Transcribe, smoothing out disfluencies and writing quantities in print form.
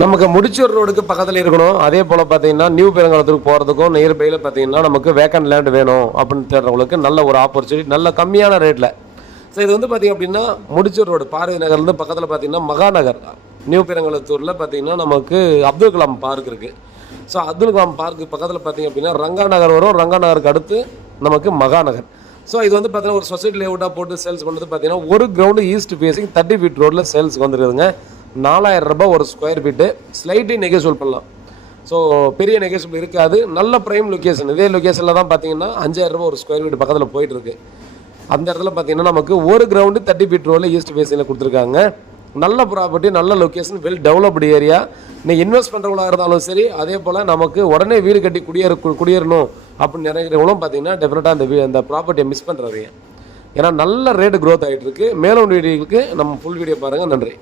நமக்கு முடிச்சூர் ரோடுக்கு பக்கத்தில் இருக்கணும். அதே போல் பார்த்தீங்கன்னா நியூ பெருங்காலத்துக்கு போகிறதுக்கும் நியர்பையில் பார்த்தீங்கன்னா நமக்கு வேக்கண்ட் லேண்ட் வேணும் அப்படின்னு தேடுறவங்களுக்கு நல்ல ஒரு ஆப்பர்ச்சுனிட்டி, நல்ல கம்மியான ரேட்டில். ஸோ இது வந்து பார்த்திங்க அப்படின்னா முடிச்சூர் ரோடு பார்வதி நகர்லேருந்து பக்கத்தில் பார்த்தீங்கன்னா மகாநகர், நியூ பெருங்காலத்தூரில் பார்த்தீங்கன்னா நமக்கு அப்துல் கலாம் பார்க் இருக்குது. ஸோ அப்துல் கலாம் பார்க்கு பக்கத்தில் பார்த்திங்க அப்படின்னா ரங்கா நகர் வரும். ரங்கா நகருக்கு அடுத்து நமக்கு மகாநகர். ஸோ இது வந்து பார்த்தீங்கன்னா ஒரு சொசைட்டி லேஅவுட்டாக போட்டு சேல்ஸ் பண்ணுறது பார்த்தீங்கன்னா ஒரு கிரவுண்டு ஈஸ்ட் ஃபேஸிங் 30 ஃபீட் ரோட்டில் சேல்ஸுக்கு வந்துருக்குதுங்க. 4000 ரூபாய் ஒரு ஸ்கொயர் ஃபீட்டு. ஸ்லைட்லி நெகோசியபிள் பண்ணலாம். ஸோ பெரிய நெகோசியபிள் இருக்காது. நல்ல ப்ரைம் லொக்கேஷன். இதே லொக்கேஷனில் தான் பார்த்தீங்கன்னா 5000 ரூபாய் ஒரு ஸ்கொயர் ஃபீட் பக்கத்தில் போயிட்டுருக்கு. அந்த இடத்துல பார்த்தீங்கன்னா நமக்கு ஒரு கிரவுண்டு 30 ஃபீட் ரோடில் ஈஸ்ட் ஃபேஸிங்கில் கொடுத்துருக்காங்க. நல்ல ப்ராப்பர்ட்டி, நல்ல லொக்கேஷன், வெல் டெவலப்டு ஏரியா. நீங்கள் இன்வெஸ்ட் பண்ணுறவங்களாக இருந்தாலும் சரி, அதே போல் நமக்கு உடனே வீடு கட்டி குடியேறணும் அப்படின்னு நினைக்கிறவங்களும் பார்த்தீங்கன்னா டெஃபினட்டாக அந்த ப்ராப்பர்ட்டியை மிஸ் பண்ணுறாங்க. ஏன்னா நல்ல ரேட்டு க்ரோத் ஆகிட்டு இருக்கு. மேலும் வீடியோக்கு நம்ம ஃபுல் வீடியோ பாருங்கள். நன்றி.